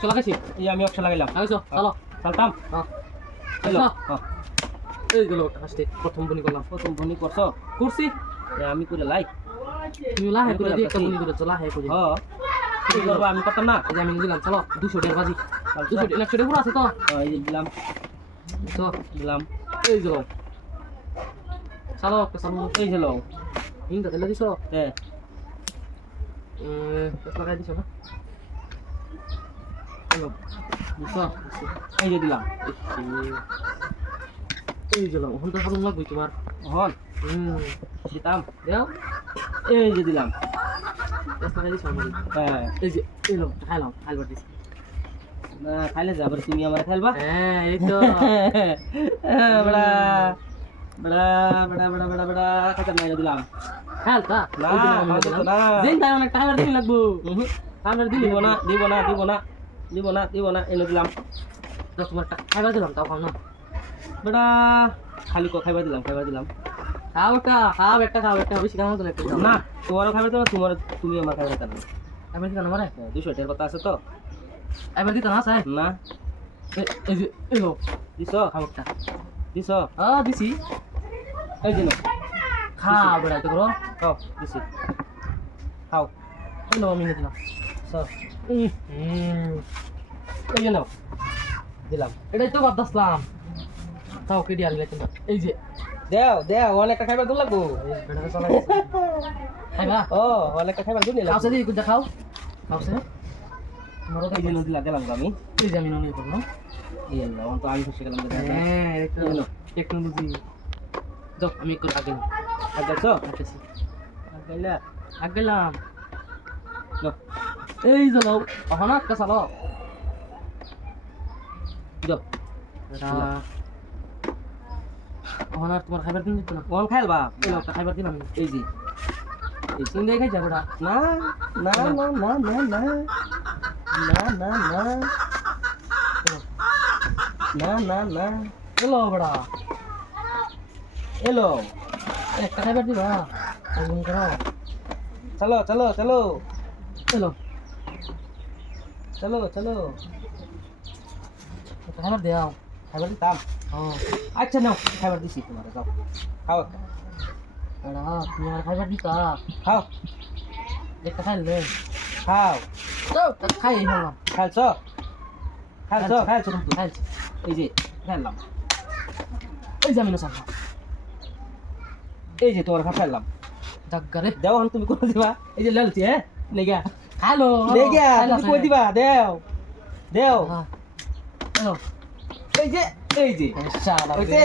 চলা গেছি এই আমি অক্ষ লাগাইলাম আইছো চলো চলতাম চলো এই গেল আসতে প্রথম বনি করলাম প্রথম বনি করছো করছি আমি করে লাই তুমি লাহে করে দিয়ে একটা বনি করে চলা হে করে হ্যাঁ কি করবো আমি করতাম না এই যে আমি দিলাম চলো 200 টাকা বাজি 200 টাকা 100 টাকা পুরো আছে তো এই যে দিলাম তো দিলাম এই গেল চলো চলো এই গেল হিংটা দিলে দিছো হ্যাঁ লাগাই দিছো না চলো দিছো এই যে দিলাম এই গেল এখন তো ভালো লাগবে তোমার হন দিতাম দাও এই যে দিলাম লাগাই দিছো আমি হ্যাঁ এই যে এলো খাইলাম খাইবার দিছি না খাইলে যাবার তুমি আমার খেলবা হ্যাঁ এই তো বড়া বড়া বড়া বড়া বড়া বড়া খাইতে নাই দিলাম খেলতা না না দিন তাই অনেক টাইম দিন লাগবো টাইম দিন দিব না দিব না দিব না দিব না দিব না এনে দিলাম 10 মিনিট খাইবার দিলাম তাও খাও না বড়া খালি কো খাইবা দিলাম খাও একটা বেশি খাও না একটা না তোমারও খাইবে তো তোমার তুমি আমার খাইবে না এবার দিতা না মারে 200 টাকার কথা আছে তো এবার দিতা না স্যার না এই যে এলো দিছো খাও একটা দিছো দিছি এই যে নাও খাও বড়া তো করো খাও দিছি খাও এলো আমি দিলাম সো এই যে নাও দিলাম এটাই তো বাদ দাসলাম তাও কেডি আনলে কিন্তু এই যে দেও দেও অনেকটা খাইবা দূর লাগবো বেটা চলা খাইবা ও অনেকটা খাইবা দূর নিলাম খাওছে দি কুদা খাও খাওছে মরো এই যে দিলা দিলাম আমি এই যে আমি ননি করলাম এই না অন তো আমি খুশি গেলাম হ্যাঁ একটু টেকনোলজি যাও আমি একটু আগে দেখছো আচ্ছা আগাইলা আগেলাম যাও এই যে নাও এখন একটা চালো যাও এখন আর তোমার খাইবার দিন দিত না কোন খাইলবা এলো একটা খাইবার দিন আমি এই যে এই তিন দিয়ে খাই যাবো না না না না না না না না না না না এলো বড়া এলো একটা খাইবার দিবা আমি করো চলো চলো চলো এলো চলো চলো একটা খাইবার দেও খাইবার দিতাম আচ্ছা নাও খাইবার দিছি তোমার যাও খাও বড়া তুমি আর খাইবার দিতা খাও একটা খাইলে খাও তো খাই হলাম খাইছো খাইছো খাইছো খাইছি এই যে খাইলাম এই যে আমি না সামনে এই যে তোমার খাইলাম জাগারে দেও তুমি করে দিবা এই যে লালতি হ্যাঁ লেগা হ্যালো লেগা তুমি কই দিবা দেও দেও হ্যালো এই যে শালা ওইতে